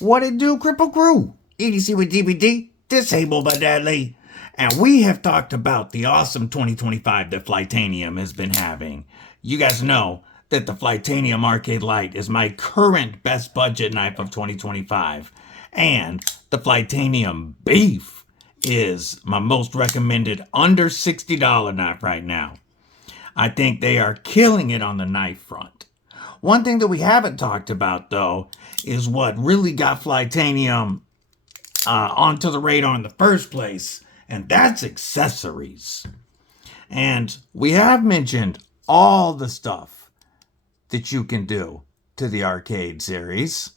What it do, Kripple Krew? EDC with DBD, disabled by Deadly. And we have talked about the awesome 2025 that Flytanium has been having. You guys know that the Flytanium Arcade Light is my current best budget knife of 2025. And the Flytanium Beef is my most recommended under $60 knife right now. I think they are killing it on the knife front. One thing that we haven't talked about, though, is what really got Flytanium onto the radar in the first place, and that's accessories. And we have mentioned all the stuff that you can do to the arcade series.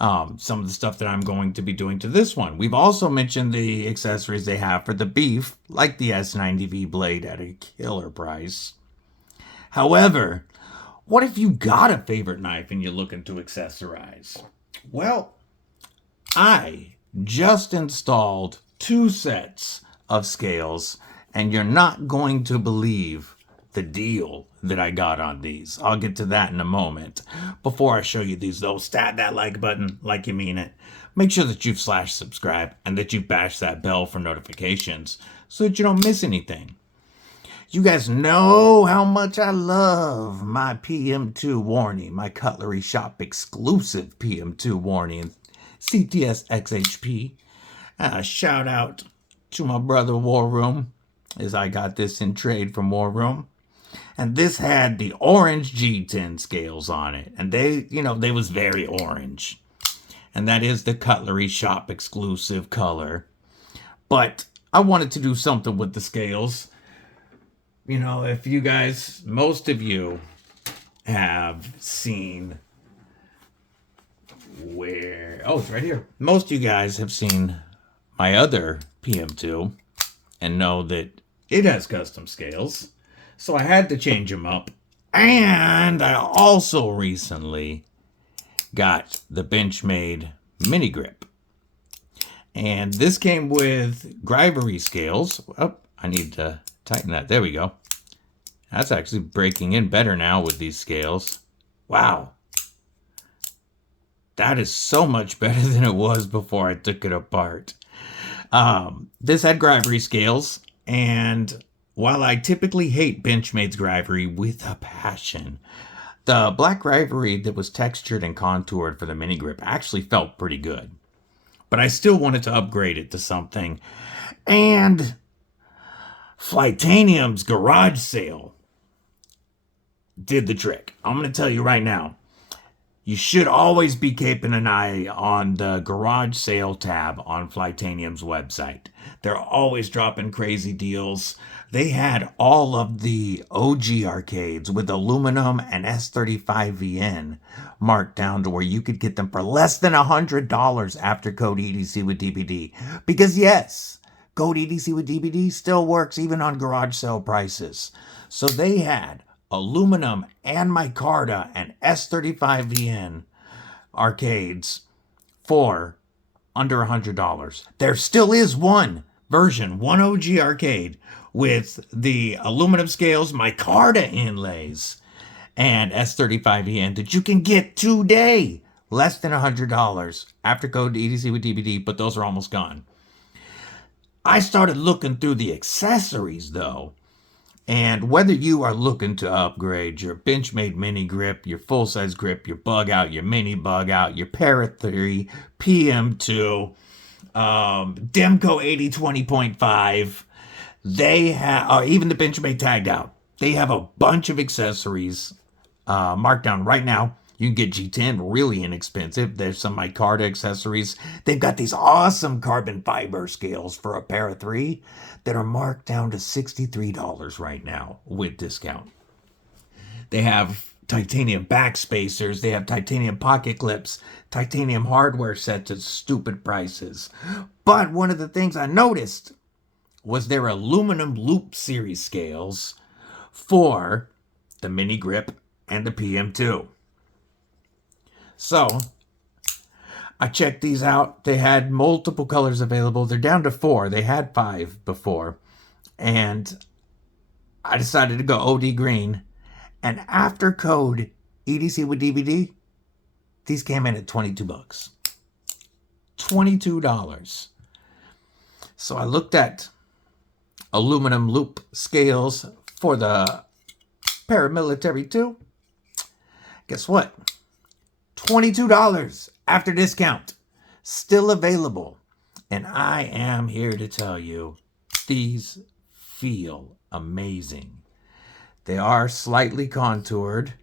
Some of the stuff that I'm going to be doing to this one. We've also mentioned the accessories they have for the Beef, like the S90V blade at a killer price. However, what if you got a favorite knife and you're looking to accessorize? Well, I just installed 2 sets of scales, and you're not going to believe the deal that I got on these. I'll get to that in a moment. Before I show you these, though, stab that like button like you mean it. Make sure that you've /subscribe and that you've bashed that bell for notifications so that you don't miss anything. You guys know how much I love my PM2 warning, my Cutlery Shop exclusive PM2 warning, CTS XHP. Shout out to my brother War Room, as I got this in trade from War Room. And this had the orange G10 scales on it. And they was very orange. And that is the Cutlery Shop exclusive color. But I wanted to do something with the scales. You know, if you guys, most of you have seen it's right here. Most of you guys have seen my other PM2 and know that it has custom scales. So I had to change them up. And I also recently got the Benchmade mini grip. And this came with Grivery scales. Oh, I need to tighten that. There we go. That's actually breaking in better now with these scales. Wow. That is so much better than it was before I took it apart. This had Grivery scales, and while I typically hate Benchmade's Grivery with a passion, the black Grivery that was textured and contoured for the mini grip actually felt pretty good. But I still wanted to upgrade it to something. And Flytanium's garage sale did the trick. I'm going to tell you right now, you should always be keeping an eye on the garage sale tab on Flytanium's website. They're always dropping crazy deals. They had all of the OG arcades with aluminum and S35VN marked down to where you could get them for less than $100 after code EDC with DBD. Because yes, code EDC with DBD still works even on garage sale prices. So they had aluminum and micarta and S35VN arcades for under $100. There still is one version, one OG arcade with the aluminum scales, micarta inlays, and S35VN that you can get today. Less than $100 after code EDC with DBD, but those are almost gone. I started looking through the accessories, though, and whether you are looking to upgrade your Benchmade mini grip, your full-size grip, your bug out, your mini bug out, your Para 3, PM2, Demco 8020.5, they have, or even the Benchmade tagged out, they have a bunch of accessories marked down right now. You can get G10 really inexpensive. There's some micarta accessories. They've got these awesome carbon fiber scales for a Para 3 that are marked down to $63 right now with discount. They have titanium back spacers. They have titanium pocket clips, titanium hardware sets at stupid prices. But one of the things I noticed was their aluminum loop series scales for the mini grip and the PM2. So I checked these out. They had multiple colors available. They're down to 4. They had 5 before. And I decided to go OD green. And after code EDC with DBD, these came in at $22. $22. So I looked at aluminum loop scales for the paramilitary 2. Guess what? $22 after discount. Still available. And I am here to tell you, these feel amazing. They are slightly contoured.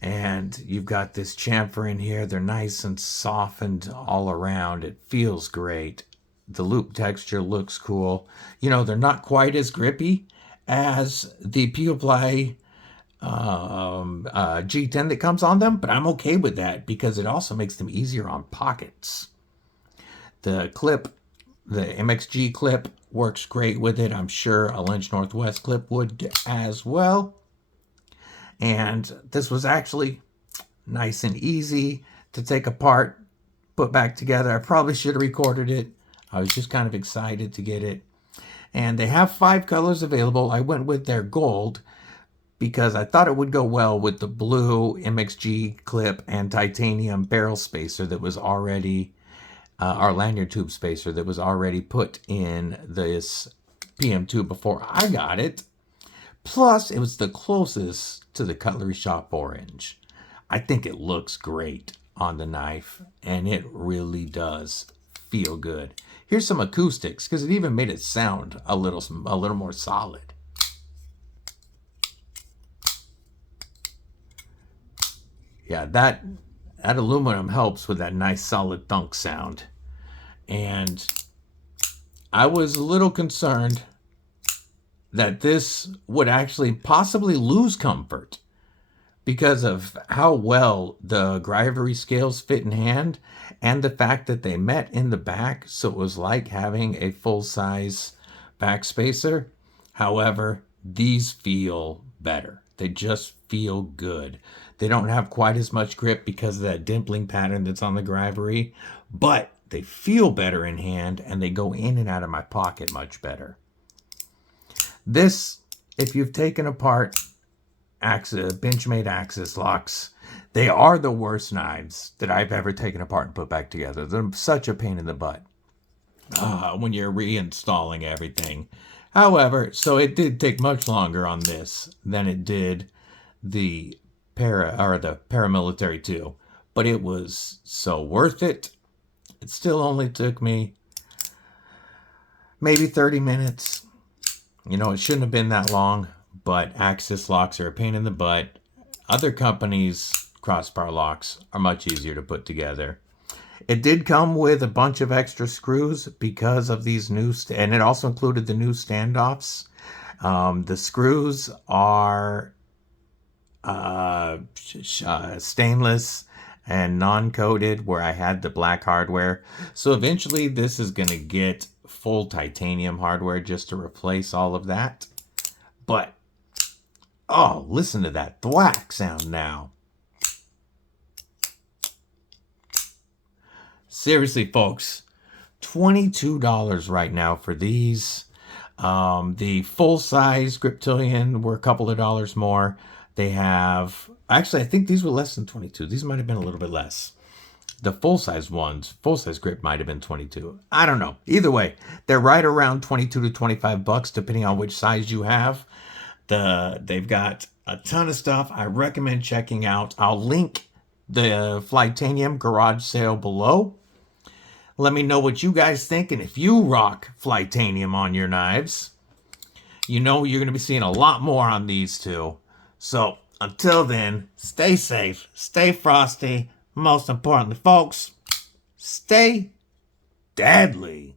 And you've got this chamfer in here. They're nice and softened all around. It feels great. The loop texture looks cool. You know, they're not quite as grippy as the Pewply G10 that comes on them, but I'm okay with that because it also makes them easier on pockets. The clip, the MXG clip, works great with it. I'm sure a Lynch Northwest clip would as well. And this was actually nice and easy to take apart, put back together. I probably should have recorded it. I was just kind of excited to get it. And they have 5 colors available. I went with their gold because I thought it would go well with the blue MXG clip and titanium barrel spacer that was already, our lanyard tube spacer that was already put in this PM2 before I got it. Plus, it was the closest to the Cutlery Shop orange. I think it looks great on the knife, and it really does feel good. Here's some acoustics, because it even made it sound a little more solid. Yeah, that aluminum helps with that nice solid thunk sound. And I was a little concerned that this would actually possibly lose comfort because of how well the Grivery scales fit in hand and the fact that they met in the back, so it was like having a full-size back spacer. However, these feel better. They just feel good. They don't have quite as much grip because of that dimpling pattern that's on the Grivery, but they feel better in hand and they go in and out of my pocket much better. This, if you've taken apart Benchmade Axis locks, they are the worst knives that I've ever taken apart and put back together. They're such a pain in the butt when you're reinstalling everything. However, so it did take much longer on this than it did the paramilitary 2, but it was so worth it. It still only took me maybe 30 minutes. You know, it shouldn't have been that long, but Axis locks are a pain in the butt. Other companies' crossbar locks are much easier to put together. It did come with a bunch of extra screws because of these new, and it also included the new standoffs. The screws are stainless and non-coated where I had the black hardware. So eventually this is going to get full titanium hardware just to replace all of that. But, oh, listen to that thwack sound now. Seriously, folks, $22 right now for these. The full-size Griptilian were a couple of dollars more. They have, actually, I think these were less than 22. These might have been a little bit less. The full-size ones, full-size grip might have been 22. I don't know. Either way, they're right around 22 to 25 bucks, depending on which size you have. They've got a ton of stuff I recommend checking out. I'll link the Flytanium garage sale below. Let me know what you guys think, and if you rock Flytanium on your knives, you know you're going to be seeing a lot more on these two. So, until then, stay safe, stay frosty. Most importantly, folks, stay deadly.